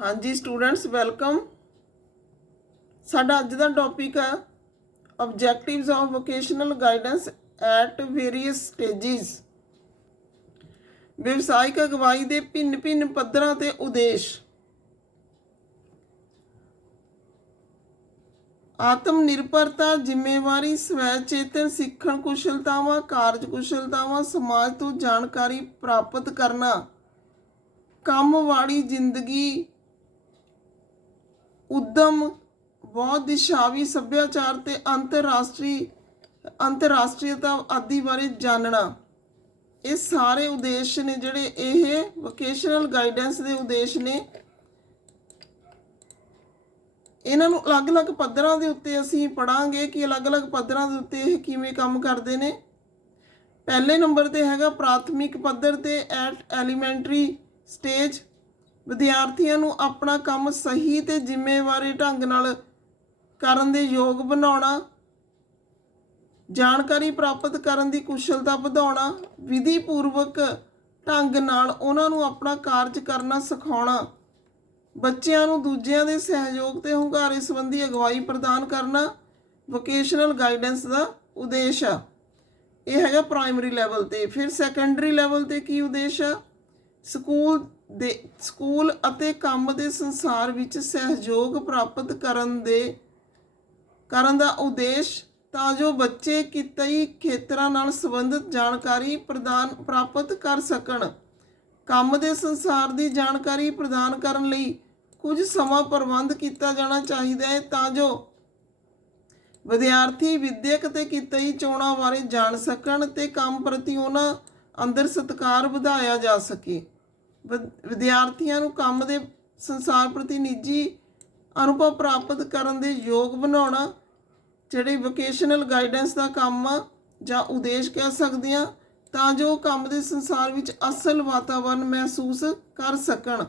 हाँ जी students welcome. साडा अज दा टॉपिक है objectives of vocational guidance at various stages. व्यवसायिक अगवाई के भिन्न भिन्न पद्धरां ते उद्देश। आत्म निर्भरता, जिम्मेवारी, स्वैचेतन सीखण कुशलतावां, कार्य कुशलतावां, समाज तो जानकारी प्राप्त करना, काम वाली जिंदगी, उद्यम, बहुत दिशावी सभ्याचार ते अंतरराष्ट्रीयता आदि बारे जानना। ये सारे उद्देश ने जिहड़े ये वोकेशनल गाइडेंस के उद्देश ने। इन्हां नूं अलग अलग पद्धरां दे उत्ते असीं पढ़ांगे कि अलग अलग पद्धरां दे उत्ते ये किवें काम करदे ने। पहले नंबर ते हैगा प्राथमिक पद्धर ते एट एलीमेंटरी स्टेज। विद्यार्थियों नूं अपना काम सही ते जिम्मेवारी ढंग नाल करन दे योग बनाउणा, जानकारी प्राप्त करन दी कुशलता वधाउणा, विधिपूर्वक ढंग नाल उन्हां नूं अपना कार्य करना सिखाउणा, बच्चिआं नूं दूजिआं दे सहयोग ते हुंगारे संबंधी अगवाई प्रदान करना वोकेशनल गाइडेंस दा उद्देश आ। यह हैगा प्राइमरी लैवल ते। फिर सैकेंडरी लैवल ते की उद्देश आ? ਸਕੂਲ ਅਤੇ ਕੰਮ ਦੇ ਸੰਸਾਰ ਵਿੱਚ ਸਹਿਯੋਗ ਪ੍ਰਾਪਤ ਕਰਨ ਦਾ ਉਦੇਸ਼ ਤਾਂ ਜੋ ਬੱਚੇ ਕਿੱਤਈ ਖੇਤਰਾਂ ਨਾਲ ਸੰਬੰਧਿਤ ਜਾਣਕਾਰੀ ਪ੍ਰਾਪਤ ਕਰ ਸਕਣ। ਕੰਮ ਦੇ ਸੰਸਾਰ ਦੀ ਜਾਣਕਾਰੀ ਪ੍ਰਦਾਨ ਕਰਨ ਲਈ ਕੁਝ ਸਮਾਂ ਪ੍ਰਬੰਧ ਕੀਤਾ ਜਾਣਾ ਚਾਹੀਦਾ ਹੈ ਤਾਂ ਜੋ ਵਿਦਿਆਰਥੀ ਵਿਦਿਅਕ ਤੇ ਕਿੱਤਈ ਚੋਣਾਂ ਬਾਰੇ ਜਾਣ ਸਕਣ ਤੇ ਕੰਮ ਪ੍ਰਤੀ ਉਹਨਾਂ ਅੰਦਰ ਸਤਿਕਾਰ ਵਧਾਇਆ ਜਾ ਸਕੇ। ਵਿਦਿਆਰਥੀਆਂ ਨੂੰ ਕੰਮ ਦੇ ਸੰਸਾਰ ਪ੍ਰਤੀ ਨਿੱਜੀ ਅਨੁਭਵ ਪ੍ਰਾਪਤ ਕਰਨ ਦੇ ਯੋਗ ਬਣਾਉਣਾ ਜਿਹੜੇ ਵੋਕੇਸ਼ਨਲ ਗਾਈਡੈਂਸ ਦਾ ਕੰਮ ਆ ਜਾਂ ਉਦੇਸ਼ ਕਹਿ ਸਕਦੇ ਹਾਂ, ਤਾਂ ਜੋ ਕੰਮ ਦੇ ਸੰਸਾਰ ਵਿੱਚ ਅਸਲ ਵਾਤਾਵਰਨ ਮਹਿਸੂਸ ਕਰ ਸਕਣ।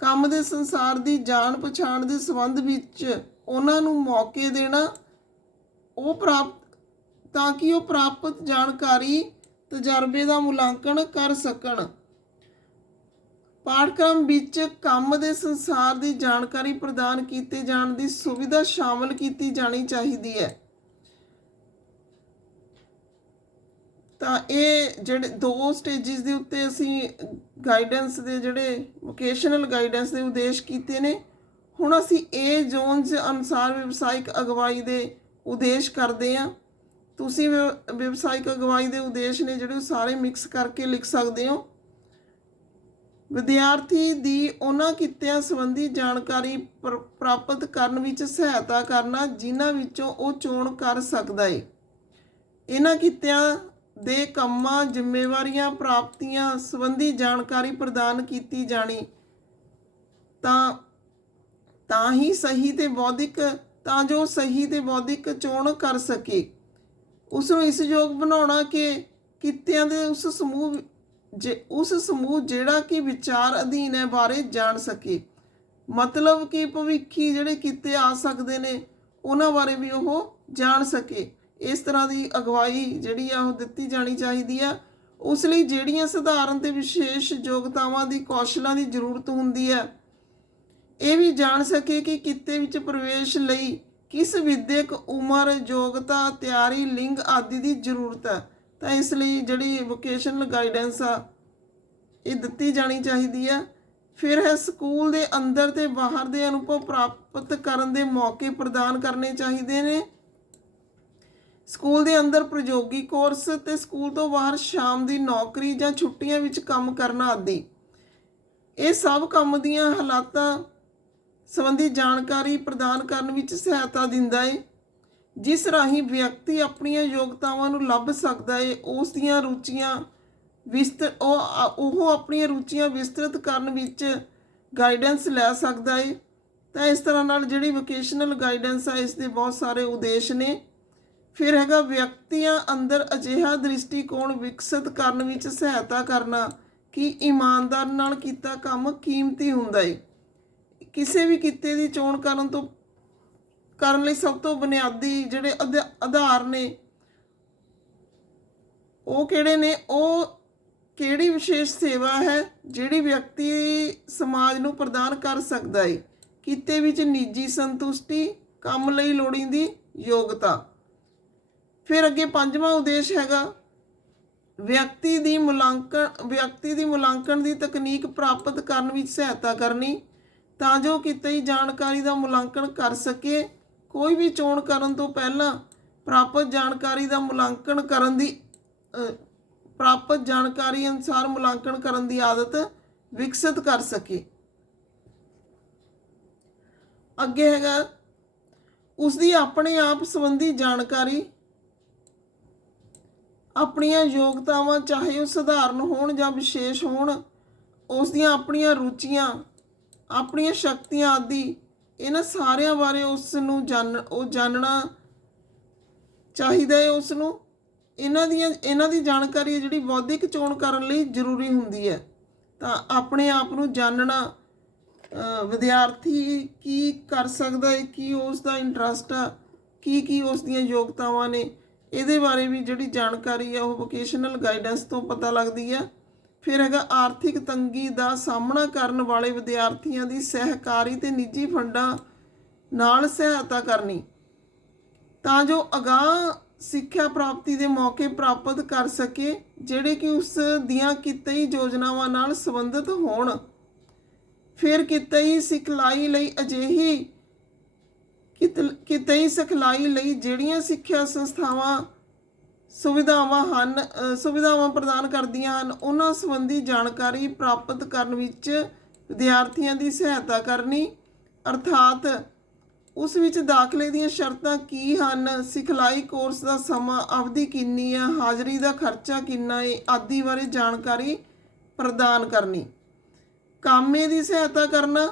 ਕੰਮ ਦੇ ਸੰਸਾਰ ਦੀ ਜਾਣ ਪਛਾਣ ਦੇ ਸੰਬੰਧ ਵਿੱਚ ਉਹਨਾਂ ਨੂੰ ਮੌਕੇ ਦੇਣਾ ਤਾਂ ਕਿ ਉਹ ਪ੍ਰਾਪਤ ਜਾਣਕਾਰੀ ਤਜਰਬੇ ਦਾ ਮੁਲਾਂਕਣ ਕਰ ਸਕਣ। ਪਾਠਕ੍ਰਮ ਵਿੱਚ ਕੰਮ ਦੇ ਸੰਸਾਰ ਦੀ ਜਾਣਕਾਰੀ ਪ੍ਰਦਾਨ ਕੀਤੇ ਜਾਣ ਦੀ ਸੁਵਿਧਾ ਸ਼ਾਮਲ ਕੀਤੀ ਜਾਣੀ ਚਾਹੀਦੀ ਹੈ। ਤਾਂ ਇਹ ਜਿਹੜੇ ਦੋ ਸਟੇਜਿਸ ਦੇ ਉੱਤੇ ਅਸੀਂ ਗਾਈਡੈਂਸ ਦੇ ਜਿਹੜੇ ਵੋਕੇਸ਼ਨਲ ਗਾਈਡੈਂਸ ਦੇ ਉਦੇਸ਼ ਕੀਤੇ ਨੇ। ਹੁਣ ਅਸੀਂ ਇਹ ਜ਼ੋਨਸ ਅਨੁਸਾਰ ਵਿਵਸਾਇਕ ਅਗਵਾਈ ਦੇ ਉਦੇਸ਼ ਕਰਦੇ ਹਾਂ। ਤੁਸੀਂ ਵਿਵਸਾਇਕ ਅਗਵਾਈ ਦੇ ਉਦੇਸ਼ ਨੇ ਜਿਹੜੇ ਸਾਰੇ ਮਿਕਸ ਕਰਕੇ ਲਿਖ ਸਕਦੇ ਹੋ। ਵਿਦਿਆਰਥੀ ਦੀ ਉਹਨਾਂ ਕਿੱਤਿਆਂ ਸੰਬੰਧੀ ਜਾਣਕਾਰੀ ਪ੍ਰਾਪਤ ਕਰਨ ਵਿੱਚ ਸਹਾਇਤਾ ਕਰਨਾ ਜਿਨ੍ਹਾਂ ਵਿੱਚੋਂ ਉਹ ਚੋਣ ਕਰ ਸਕਦਾ ਹੈ। ਇਹਨਾਂ ਕਿੱਤਿਆਂ ਦੇ ਕੰਮਾਂ, ਜ਼ਿੰਮੇਵਾਰੀਆਂ, ਪ੍ਰਾਪਤੀਆਂ ਸੰਬੰਧੀ ਜਾਣਕਾਰੀ ਪ੍ਰਦਾਨ ਕੀਤੀ ਜਾਣੀ ਤਾਂ ਹੀ ਸਹੀ ਤੇ ਬੌਧਿਕ ਤਾਂ ਜੋ ਸਹੀ ਤੇ ਬੌਧਿਕ ਚੋਣ ਕਰ ਸਕੇ। ਉਸ ਨੂੰ ਇਸ ਯੋਗ ਬਣਾਉਣਾ ਕਿ ਕਿੱਤਿਆਂ ਦੇ ਉਸ ਸਮੂਹ ਜਿਹੜਾ ਕਿ ਵਿਚਾਰ ਅਧੀਨ ਹੈ ਬਾਰੇ ਜਾਣ ਸਕੇ। ਮਤਲਬ ਕਿ ਭਵਿੱਖੀ ਜਿਹੜੇ ਕਿੱਤੇ ਆ ਸਕਦੇ ਨੇ ਉਹਨਾਂ ਬਾਰੇ ਵੀ ਉਹ ਜਾਣ ਸਕੇ। ਇਸ ਤਰ੍ਹਾਂ ਦੀ ਅਗਵਾਈ ਜਿਹੜੀ ਆ ਉਹ ਦਿੱਤੀ ਜਾਣੀ ਚਾਹੀਦੀ ਆ। ਉਸ ਲਈ ਜਿਹੜੀਆਂ ਸਧਾਰਨ ਤੇ ਵਿਸ਼ੇਸ਼ ਯੋਗਤਾਵਾਂ ਦੀ ਕੌਸ਼ਲਾਂ ਦੀ ਜ਼ਰੂਰਤ ਹੁੰਦੀ ਹੈ, ਇਹ ਵੀ ਜਾਣ ਸਕੇ ਕਿ ਕਿੱਤੇ ਵਿੱਚ ਪ੍ਰਵੇਸ਼ ਲਈ ਕਿਸ ਵਿਦਿਅਕ ਉਮਰ, ਯੋਗਤਾ, ਤਿਆਰੀ, ਲਿੰਗ ਆਦਿ ਦੀ ਜ਼ਰੂਰਤ ਹੈ। ਤਾਂ ਇਸ ਲਈ ਜਿਹੜੀ ਵੋਕੇਸ਼ਨਲ ਗਾਈਡੈਂਸ ਆ ਇਹ ਦਿੱਤੀ ਜਾਣੀ ਚਾਹੀਦੀ ਆ। ਫਿਰ ਹੈ ਸਕੂਲ ਦੇ ਅੰਦਰ ਤੇ ਬਾਹਰ ਦੇ ਅਨੁਭਵ ਪ੍ਰਾਪਤ ਕਰਨ ਦੇ ਮੌਕੇ ਪ੍ਰਦਾਨ ਕਰਨੇ ਚਾਹੀਦੇ ਨੇ। ਸਕੂਲ ਦੇ ਅੰਦਰ ਪ੍ਰਯੋਗੀ ਕੋਰਸ ਤੇ ਸਕੂਲ ਤੋਂ ਬਾਹਰ ਸ਼ਾਮ ਦੀ ਨੌਕਰੀ ਜਾਂ ਛੁੱਟੀਆਂ ਵਿੱਚ ਕੰਮ ਕਰਨਾ ਆਦਿ। ਇਹ ਸਭ ਕੰਮ ਦੀਆਂ ਹਾਲਾਤਾਂ ਸੰਬੰਧੀ ਜਾਣਕਾਰੀ ਪ੍ਰਦਾਨ ਕਰਨ ਵਿੱਚ ਸਹਾਇਤਾ ਦਿੰਦਾ ਹੈ, ਜਿਸ ਰਾਹੀਂ ਵਿਅਕਤੀ ਆਪਣੀਆਂ ਯੋਗਤਾਵਾਂ ਨੂੰ ਲੱਭ ਸਕਦਾ ਹੈ। ਉਸ ਦੀਆਂ ਰੁਚੀਆਂ ਉਹ ਆਪਣੀਆਂ ਰੁਚੀਆਂ ਵਿਸਤ੍ਰਿਤ ਕਰਨ ਵਿੱਚ ਗਾਈਡੈਂਸ ਲੈ ਸਕਦਾ ਹੈ। ਤਾਂ ਇਸ ਤਰ੍ਹਾਂ ਨਾਲ ਜਿਹੜੀ ਵੋਕੇਸ਼ਨਲ ਗਾਈਡੈਂਸ ਆ ਇਸ ਦੇ ਬਹੁਤ ਸਾਰੇ ਉਦੇਸ਼ ਨੇ। ਫਿਰ ਹੈਗਾ ਵਿਅਕਤੀਆਂ ਅੰਦਰ ਅਜਿਹਾ ਦ੍ਰਿਸ਼ਟੀਕੋਣ ਵਿਕਸਿਤ ਕਰਨ ਵਿੱਚ ਸਹਾਇਤਾ ਕਰਨਾ ਕਿ ਇਮਾਨਦਾਰ ਨਾਲ ਕੀਤਾ ਕੰਮ ਕੀਮਤੀ ਹੁੰਦਾ ਹੈ। ਕਿਸੇ ਵੀ ਕਿੱਤੇ ਦੀ ਚੋਣ ਕਰਨ ਲਈ ਸਭ ਤੋਂ ਬੁਨਿਆਦੀ ਜਿਹੜੇ ਆਧਾਰ ਨੇ ਉਹ ਕਿਹੜੇ ਨੇ? ਉਹ ਕਿਹੜੀ ਵਿਸ਼ੇਸ਼ ਸੇਵਾ ਹੈ ਜਿਹੜੀ ਵਿਅਕਤੀ ਸਮਾਜ ਨੂੰ ਪ੍ਰਦਾਨ ਕਰ ਸਕਦਾ ਹੈ। ਕਿੱਤੇ ਵਿੱਚ ਨਿੱਜੀ ਸੰਤੁਸ਼ਟੀ, ਕੰਮ ਲਈ ਲੋੜੀਂਦੀ ਯੋਗਤਾ। ਫਿਰ ਅੱਗੇ ਪੰਜਵਾਂ ਉਦੇਸ਼ ਹੈਗਾ ਵਿਅਕਤੀ ਦੀ ਮੁਲਾਂਕਣ ਦੀ ਤਕਨੀਕ ਪ੍ਰਾਪਤ ਕਰਨ ਵਿੱਚ ਸਹਾਇਤਾ ਕਰਨੀ ਤਾਂ ਜੋ ਕਿੱਤੇ ਜਾਣਕਾਰੀ ਦਾ ਮੁਲਾਂਕਣ ਕਰ ਸਕੇ। ਕੋਈ ਵੀ ਚੋਣ ਕਰਨ ਤੋਂ ਪਹਿਲਾਂ ਪ੍ਰਾਪਤ ਜਾਣਕਾਰੀ ਅਨੁਸਾਰ ਮੁਲਾਂਕਣ ਕਰਨ ਦੀ ਆਦਤ ਵਿਕਸਿਤ ਕਰ ਸਕੇ। ਅੱਗੇ ਹੈਗਾ ਉਸ ਦੀ ਆਪਣੇ ਆਪ ਸੰਬੰਧੀ ਜਾਣਕਾਰੀ, ਆਪਣੀਆਂ ਯੋਗਤਾਵਾਂ ਚਾਹੇ ਉਹ ਸਧਾਰਨ ਹੋਣ ਜਾਂ ਵਿਸ਼ੇਸ਼ ਹੋਣ, ਉਸ ਦੀਆਂ ਆਪਣੀਆਂ ਰੁਚੀਆਂ, ਆਪਣੀਆਂ ਸ਼ਕਤੀਆਂ ਆਦਿ, ਇਹਨਾਂ ਸਾਰਿਆਂ ਬਾਰੇ ਉਸ ਨੂੰ ਜਾਣਨਾ ਚਾਹੀਦਾ ਹੈ। ਉਸ ਨੂੰ ਇਹਨਾਂ ਦੀ ਜਾਣਕਾਰੀ ਜਿਹੜੀ ਬੌਧਿਕ ਚੋਣ ਕਰਨ ਲਈ ਜ਼ਰੂਰੀ ਹੁੰਦੀ ਹੈ। ਤਾਂ ਆਪਣੇ ਆਪ ਨੂੰ ਜਾਣਨਾ, ਵਿਦਿਆਰਥੀ ਕੀ ਕਰ ਸਕਦਾ ਹੈ, ਕੀ ਉਸ ਦਾ ਇੰਟਰਸਟ ਆ, ਕੀ ਉਸ ਦੀਆਂ ਯੋਗਤਾਵਾਂ ਨੇ, ਇਹਦੇ ਬਾਰੇ ਵੀ ਜਿਹੜੀ ਜਾਣਕਾਰੀ ਆ ਉਹ ਵੋਕੇਸ਼ਨਲ ਗਾਈਡੈਂਸ ਤੋਂ ਪਤਾ ਲੱਗਦੀ ਹੈ। ਫਿਰ ਹੈਗਾ ਆਰਥਿਕ ਤੰਗੀ ਦਾ ਸਾਹਮਣਾ ਕਰਨ ਵਾਲੇ ਵਿਦਿਆਰਥੀਆਂ ਦੀ ਸਹਿਕਾਰੀ ਤੇ ਨਿੱਜੀ ਫੰਡਾਂ ਨਾਲ ਸਹਾਇਤਾ ਕਰਨੀ ਤਾਂ ਜੋ ਅਗਾਂਹ ਸਿੱਖਿਆ ਪ੍ਰਾਪਤੀ ਦੇ ਮੌਕੇ ਪ੍ਰਾਪਤ ਕਰ ਸਕੇ ਜਿਹੜੇ ਕਿ ਉਸ ਦੀਆਂ ਕਿੱਤਈ ਯੋਜਨਾਵਾਂ ਨਾਲ ਸੰਬੰਧਿਤ ਹੋਣ। ਫਿਰ ਕਿੱਤਈ ਸਿਖਲਾਈ ਲਈ ਜਿਹੜੀਆਂ ਸਿੱਖਿਆ ਸੰਸਥਾਵਾਂ ਸੁਵਿਧਾਵਾਂ ਪ੍ਰਦਾਨ ਕਰਦੀਆਂ ਹਨ ਉਹਨਾਂ ਸੰਬੰਧੀ ਜਾਣਕਾਰੀ ਪ੍ਰਾਪਤ ਕਰਨ ਵਿੱਚ ਵਿਦਿਆਰਥੀਆਂ ਦੀ ਸਹਾਇਤਾ ਕਰਨੀ, ਅਰਥਾਤ ਉਸ ਵਿੱਚ ਦਾਖਲੇ ਦੀਆਂ ਸ਼ਰਤਾਂ ਕੀ ਹਨ, ਸਿਖਲਾਈ ਕੋਰਸ ਦਾ ਸਮਾਂ ਅਵਧੀ ਕਿੰਨੀ ਹੈ, ਹਾਜ਼ਰੀ ਦਾ ਖਰਚਾ ਕਿੰਨਾ ਹੈ ਆਦਿ ਬਾਰੇ ਜਾਣਕਾਰੀ ਪ੍ਰਦਾਨ ਕਰਨੀ। ਕਾਮੇ ਦੀ ਸਹਾਇਤਾ ਕਰਨਾ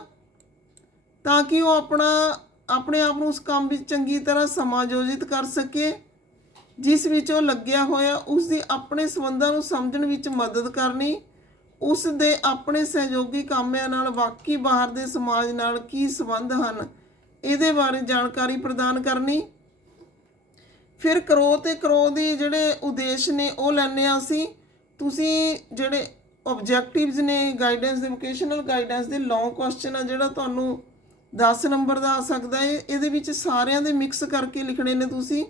ਤਾਂ ਕਿ ਉਹ ਆਪਣੇ ਆਪ ਨੂੰ ਉਸ ਕੰਮ ਵਿੱਚ ਚੰਗੀ ਤਰ੍ਹਾਂ ਸਮਾਯੋਜਿਤ ਕਰ ਸਕੇ ਜਿਸ ਵਿੱਚ ਉਹ ਲੱਗਿਆ ਹੋਇਆ। ਉਸ ਦੀ ਆਪਣੇ ਸੰਬੰਧਾਂ ਨੂੰ ਸਮਝਣ ਵਿੱਚ ਮਦਦ ਕਰਨੀ, ਉਸ ਦੇ ਆਪਣੇ ਸਹਿਯੋਗੀ ਕਾਮਿਆਂ ਨਾਲ ਵਾਕਈ ਬਾਹਰ ਦੇ ਸਮਾਜ ਨਾਲ ਕੀ ਸੰਬੰਧ ਹਨ ਇਹਦੇ ਬਾਰੇ ਜਾਣਕਾਰੀ ਪ੍ਰਦਾਨ ਕਰਨੀ। ਫਿਰ ਕਰੋ ਦੀ ਜਿਹੜੇ ਉਦੇਸ਼ ਨੇ ਉਹ ਲੈਣੇ ਆ ਅਸੀਂ। ਤੁਸੀਂ ਜਿਹੜੇ ਆਬਜੈਕਟਿਵਸ ਨੇ ਗਾਈਡੈਂਸ ਦੇ, ਵੋਕੇਸ਼ਨਲ ਗਾਈਡੈਂਸ ਦੇ ਲੌਂਗ ਕੁਐਸਚਨ ਆ ਜਿਹੜਾ ਤੁਹਾਨੂੰ 10 ਨੰਬਰ ਦਾ ਆ ਸਕਦਾ ਹੈ, ਇਹਦੇ ਵਿੱਚ ਸਾਰਿਆਂ ਦੇ ਮਿਕਸ ਕਰਕੇ ਲਿਖਣੇ ਨੇ ਤੁਸੀਂ।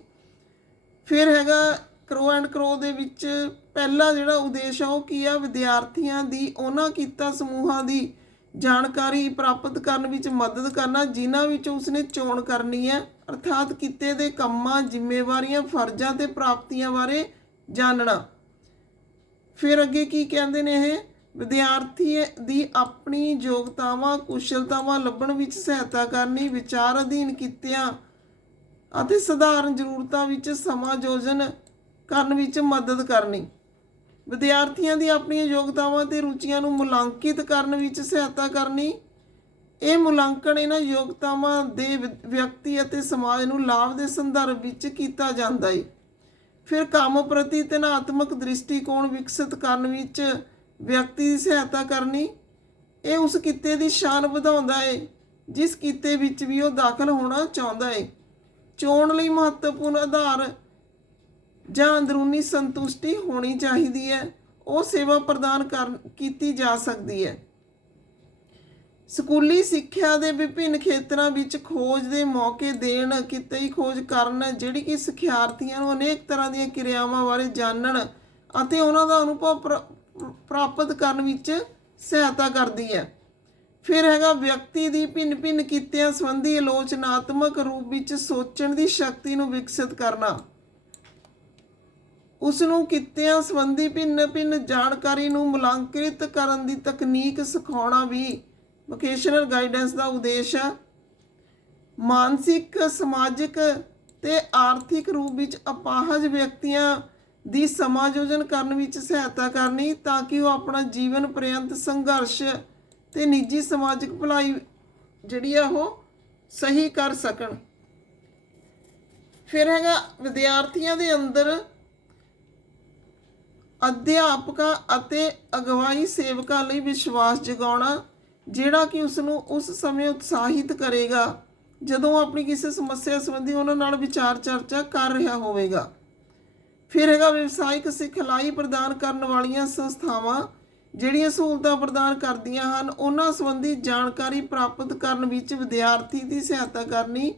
ਫਿਰ ਹੈਗਾ ਕਰੋ ਦੇ ਵਿੱਚ ਪਹਿਲਾ ਜਿਹੜਾ ਉਦੇਸ਼ ਆ ਉਹ ਕੀ ਆ, ਵਿਦਿਆਰਥੀਆਂ ਦੀ ਉਹਨਾਂ ਕਿੱਤਾ ਸਮੂਹਾਂ ਦੀ ਜਾਣਕਾਰੀ ਪ੍ਰਾਪਤ ਕਰਨ ਵਿੱਚ ਮਦਦ ਕਰਨਾ ਜਿਨ੍ਹਾਂ ਵਿੱਚ ਉਸਨੇ ਚੋਣ ਕਰਨੀ ਹੈ, ਅਰਥਾਤ ਕਿੱਤੇ ਦੇ ਕੰਮਾਂ, ਜ਼ਿੰਮੇਵਾਰੀਆਂ, ਫਰਜ਼ਾਂ ਤੇ ਪ੍ਰਾਪਤੀਆਂ ਬਾਰੇ ਜਾਣਨਾ। ਫਿਰ ਅੱਗੇ ਕੀ ਕਹਿੰਦੇ ਨੇ ਇਹ, ਵਿਦਿਆਰਥੀ ਦੀ ਆਪਣੀ ਯੋਗਤਾਵਾਂ, ਕੁਸ਼ਲਤਾਵਾਂ ਲੱਭਣ ਵਿੱਚ ਸਹਾਇਤਾ ਕਰਨੀ, ਵਿਚਾਰ ਅਧੀਨ ਕਿੱਤਿਆਂ ਅਤੇ ਸਧਾਰਨ ਜ਼ਰੂਰਤਾਂ ਵਿੱਚ ਸਮਾਯੋਜਨ ਕਰਨ ਵਿੱਚ ਮਦਦ ਕਰਨੀ, ਵਿਦਿਆਰਥੀਆਂ ਦੀ ਆਪਣੀਆਂ ਯੋਗਤਾਵਾਂ ਤੇ ਰੁਚੀਆਂ ਨੂੰ ਮੁਲਾਂਕਿਤ ਕਰਨ ਵਿੱਚ ਸਹਾਇਤਾ ਕਰਨੀ। ਇਹ ਮੁਲਾਂਕਣ ਇਹਨਾਂ ਯੋਗਤਾਵਾਂ ਦੇ ਵਿਅਕਤੀ ਅਤੇ ਸਮਾਜ ਨੂੰ ਲਾਭ ਦੇ ਸੰਦਰਭ ਵਿੱਚ ਕੀਤਾ ਜਾਂਦਾ ਹੈ। ਫਿਰ ਕੰਮ ਪ੍ਰਤੀ ਧਨਾਤਮਕ ਦ੍ਰਿਸ਼ਟੀਕੋਣ ਵਿਕਸਿਤ ਕਰਨ ਵਿੱਚ ਵਿਅਕਤੀ ਦੀ ਸਹਾਇਤਾ ਕਰਨੀ। ਇਹ ਉਸ ਕਿੱਤੇ ਦੀ ਸ਼ਾਨ ਵਧਾਉਂਦਾ ਹੈ ਜਿਸ ਕਿੱਤੇ ਵਿੱਚ ਵੀ ਉਹ ਦਾਖਲ ਹੋਣਾ ਚਾਹੁੰਦਾ ਹੈ। ਚੋਣ ਲਈ ਮਹੱਤਵਪੂਰਨ ਆਧਾਰ ਜਾਂ ਅੰਦਰੂਨੀ ਸੰਤੁਸ਼ਟੀ ਹੋਣੀ ਚਾਹੀਦੀ ਹੈ, ਉਹ ਸੇਵਾ ਪ੍ਰਦਾਨ ਕੀਤੀ ਜਾ ਸਕਦੀ ਹੈ। ਸਕੂਲੀ ਸਿੱਖਿਆ ਦੇ ਵਿਭਿੰਨ ਖੇਤਰਾਂ ਵਿੱਚ ਖੋਜ ਦੇ ਮੌਕੇ ਦੇਣ, ਕਿੱਤਈ ਖੋਜ ਕਰਨ ਜਿਹੜੀ ਕਿ ਸਿੱਖਿਆਰਥੀਆਂ ਨੂੰ ਅਨੇਕ ਤਰ੍ਹਾਂ ਦੀਆਂ ਕਿਰਿਆਵਾਂ ਬਾਰੇ ਜਾਣਨ ਅਤੇ ਉਹਨਾਂ ਦਾ ਅਨੁਭਵ ਪ੍ਰਾਪਤ ਕਰਨ ਵਿੱਚ ਸਹਾਇਤਾ ਕਰਦੀ ਹੈ। ਫਿਰ ਹੈਗਾ ਵਿਅਕਤੀ ਦੀ ਭਿੰਨ ਕਿੱਤਿਆਂ ਸੰਬੰਧੀ ਆਲੋਚਨਾਤਮਕ ਰੂਪ ਵਿੱਚ ਸੋਚਣ ਦੀ ਸ਼ਕਤੀ ਨੂੰ ਵਿਕਸਿਤ ਕਰਨਾ, ਉਸ ਨੂੰ ਕਿੱਤਿਆਂ ਸੰਬੰਧੀ ਭਿੰਨ ਜਾਣਕਾਰੀ ਨੂੰ ਮੁਲਾਂਕਣ ਕਰਨ ਦੀ ਤਕਨੀਕ ਸਿਖਾਉਣਾ ਵੀ ਵੋਕੇਸ਼ਨਲ ਗਾਈਡੈਂਸ ਦਾ ਉਦੇਸ਼ ਹੈ। ਮਾਨਸਿਕ, ਸਮਾਜਿਕ ਤੇ ਆਰਥਿਕ ਰੂਪ ਵਿੱਚ ਅਪਾਹਜ ਵਿਅਕਤੀਆਂ ਦੀ ਸਮਾਯੋਜਨ ਕਰਨ ਵਿੱਚ ਸਹਾਇਤਾ ਕਰਨੀ ਤਾਂ ਕਿ ਉਹ ਆਪਣਾ ਜੀਵਨ ਪਰਯੰਤ ਸੰਘਰਸ਼ ਤੇ ਨਿੱਜੀ ਸਮਾਜਿਕ ਭਲਾਈ ਜਿਹੜੀ ਆ ਉਹ ਸਹੀ ਕਰ ਸਕਣ। ਫਿਰ ਹੈਗਾ ਵਿਦਿਆਰਥੀਆਂ ਦੇ ਅੰਦਰ ਅਧਿਆਪਕਾਂ ਅਤੇ ਅਗਵਾਈ ਸੇਵਕਾਂ ਲਈ ਵਿਸ਼ਵਾਸ ਜਗਾਉਣਾ ਜਿਹੜਾ ਕਿ ਉਸ ਨੂੰ ਉਸ ਸਮੇਂ ਉਤਸ਼ਾਹਿਤ ਕਰੇਗਾ ਜਦੋਂ ਆਪਣੀ ਕਿਸੇ ਸਮੱਸਿਆ ਸੰਬੰਧੀ ਉਹਨਾਂ ਨਾਲ ਵਿਚਾਰ ਚਰਚਾ ਕਰ ਰਿਹਾ ਹੋਵੇਗਾ। ਫਿਰ ਹੈਗਾ ਵਿਵਸਾਇਕ ਸਿਖਲਾਈ ਪ੍ਰਦਾਨ ਕਰਨ ਵਾਲੀਆਂ ਸੰਸਥਾਵਾਂ ਜਿਹੜੀਆਂ ਸਹੂਲਤਾਂ ਪ੍ਰਦਾਨ ਕਰਦੀਆਂ ਹਨ ਉਹਨਾਂ ਸੰਬੰਧੀ ਜਾਣਕਾਰੀ ਪ੍ਰਾਪਤ ਕਰਨ ਵਿੱਚ ਵਿਦਿਆਰਥੀ ਦੀ ਸਹਾਇਤਾ ਕਰਨੀ,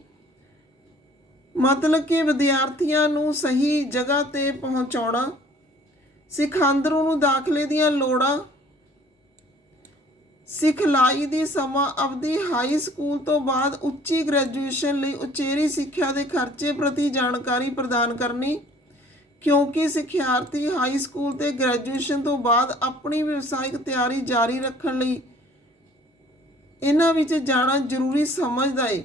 ਮਤਲਬ ਕਿ ਵਿਦਿਆਰਥੀਆਂ ਨੂੰ ਸਹੀ ਜਗ੍ਹਾ ਤੇ ਪਹੁੰਚਾਉਣਾ, ਸਿਖਾਂਦਰੂ ਨੂੰ ਦਾਖਲੇ ਦੀਆਂ ਲੋੜਾਂ, ਸਿਖਲਾਈ ਦੀ ਸਮਾਂ ਅਵਧੀ, ਹਾਈ ਸਕੂਲ ਤੋਂ ਬਾਅਦ ਉੱਚੀ ਗ੍ਰੈਜੂਏਸ਼ਨ ਲਈ ਉਚੇਰੀ ਸਿੱਖਿਆ ਦੇ ਖਰਚੇ ਪ੍ਰਤੀ ਜਾਣਕਾਰੀ ਪ੍ਰਦਾਨ ਕਰਨੀ, ਕਿਉਂਕਿ ਸਿੱਖਿਆਰਥੀ ਹਾਈ ਸਕੂਲ ਤੇ ਗ੍ਰੈਜੂਏਸ਼ਨ ਤੋਂ ਬਾਅਦ ਆਪਣੀ ਵਿਵਸਾਇਕ ਤਿਆਰੀ ਜਾਰੀ ਰੱਖਣ ਲਈ ਇਹਨਾਂ ਵਿੱਚ ਜਾਣਾ ਜ਼ਰੂਰੀ ਸਮਝਦਾ ਹੈ।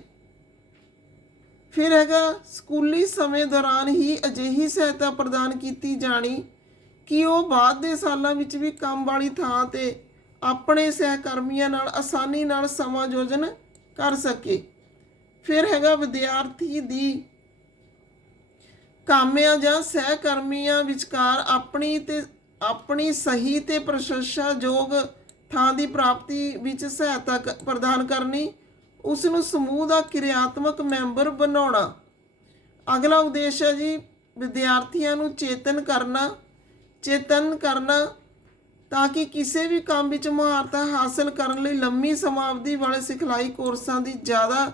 ਫਿਰ ਹੈਗਾ ਸਕੂਲੀ ਸਮੇਂ ਦੌਰਾਨ ਹੀ ਅਜਿਹੀ ਸਹਾਇਤਾ ਪ੍ਰਦਾਨ ਕੀਤੀ ਜਾਣੀ ਕਿ ਉਹ ਬਾਅਦ ਦੇ ਸਾਲਾਂ ਵਿੱਚ ਵੀ ਕੰਮ ਵਾਲੀ ਥਾਂ ਤੇ ਆਪਣੇ ਸਹਿਕਰਮੀਆਂ ਨਾਲ ਆਸਾਨੀ ਨਾਲ ਸਮਾਯੋਜਨ ਕਰ ਸਕੇ। ਫਿਰ ਹੈਗਾ ਵਿਦਿਆਰਥੀ ਦੀ ਕਾਮਿਆਂ ਜਾਂ ਸਹਿਕਰਮੀਆਂ ਵਿਚਕਾਰ ਆਪਣੀ ਸਹੀ ਤੇ ਪ੍ਰਸ਼ੰਸਾਯੋਗ ਥਾਂ ਦੀ ਪ੍ਰਾਪਤੀ ਵਿੱਚ ਸਹਾਇਤਾ ਪ੍ਰਦਾਨ ਕਰਨੀ, ਉਸ ਨੂੰ ਸਮੂਹ ਦਾ ਕਿਰਿਆਤਮਕ ਮੈਂਬਰ ਬਣਾਉਣਾ। ਅਗਲਾ ਉਦੇਸ਼ ਹੈ ਜੀ ਵਿਦਿਆਰਥੀਆਂ ਨੂੰ ਚੇਤਨ ਕਰਨਾ ਤਾਂ ਕਿ ਕਿਸੇ ਵੀ ਕੰਮ ਵਿੱਚ ਮੁਹਾਰਤਾਂ ਹਾਸਲ ਕਰਨ ਲਈ ਲੰਮੀ ਸਮਾਵਧੀ ਵਾਲੇ ਸਿਖਲਾਈ ਕੋਰਸਾਂ ਦੀ ਜ਼ਿਆਦਾ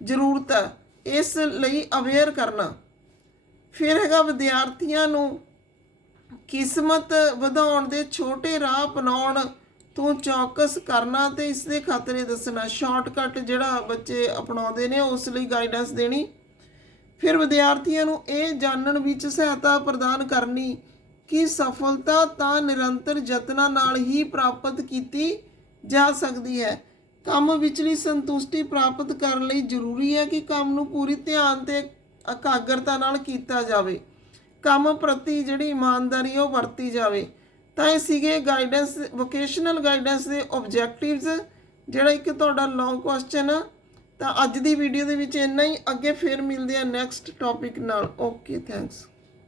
ਜ਼ਰੂਰਤ ਹੈ, ਇਸ ਲਈ ਅਵੇਅਰ ਕਰਨਾ। ਫਿਰ ਹੈਗਾ ਵਿਦਿਆਰਥੀਆਂ ਨੂੰ ਕਿਸਮਤ ਵਧਾਉਣ ਦੇ ਛੋਟੇ ਰਾਹ ਅਪਣਾਉਣ ਤੋਂ ਚੌਕਸ ਕਰਨਾ ਤੇ ਇਸ ਦੇ ਖਤਰੇ ਦੱਸਣਾ, ਸ਼ਾਰਟਕਟ ਜਿਹੜਾ ਬੱਚੇ ਅਪਣਾਉਂਦੇ ਨੇ ਉਸ ਲਈ ਗਾਈਡੈਂਸ ਦੇਣੀ। ਫਿਰ ਵਿਦਿਆਰਥੀਆਂ ਨੂੰ ਇਹ ਜਾਣਨ ਵਿੱਚ ਸਹਾਇਤਾ ਪ੍ਰਦਾਨ ਕਰਨੀ ਕਿ ਸਫਲਤਾ ਤਾਂ ਨਿਰੰਤਰ ਯਤਨਾਂ ਨਾਲ ਹੀ ਪ੍ਰਾਪਤ ਕੀਤੀ ਜਾ ਸਕਦੀ ਹੈ। ਕੰਮ ਵਿਚਲੀ ਸੰਤੁਸ਼ਟੀ ਪ੍ਰਾਪਤ ਕਰਨ ਲਈ ਜ਼ਰੂਰੀ ਹੈ ਕਿ ਕੰਮ ਨੂੰ ਪੂਰੀ ਧਿਆਨ ਤੇ ਇਕਾਗਰਤਾ ਨਾਲ ਕੀਤਾ ਜਾਵੇ, ਕੰਮ ਪ੍ਰਤੀ ਜਿਹੜੀ ਇਮਾਨਦਾਰੀ ਉਹ ਵਰਤੀ ਜਾਵੇ। ਤਾਂ ਇਹ ਸੀਗੇ ਗਾਈਡੈਂਸ, ਵੋਕੇਸ਼ਨਲ ਗਾਈਡੈਂਸ ਦੇ ਓਬਜੈਕਟਿਵਸ, ਜਿਹੜਾ ਇੱਕ ਤੁਹਾਡਾ ਲੌਂਗ ਕੁਐਸਚਨ ਆ। ਤਾਂ ਅੱਜ ਦੀ ਵੀਡੀਓ ਦੇ ਵਿੱਚ ਇੰਨਾ ਹੀ, ਅੱਗੇ ਫਿਰ ਮਿਲਦੇ ਆ ਨੈਕਸਟ ਟੌਪਿਕ ਨਾਲ। Okay, thanks.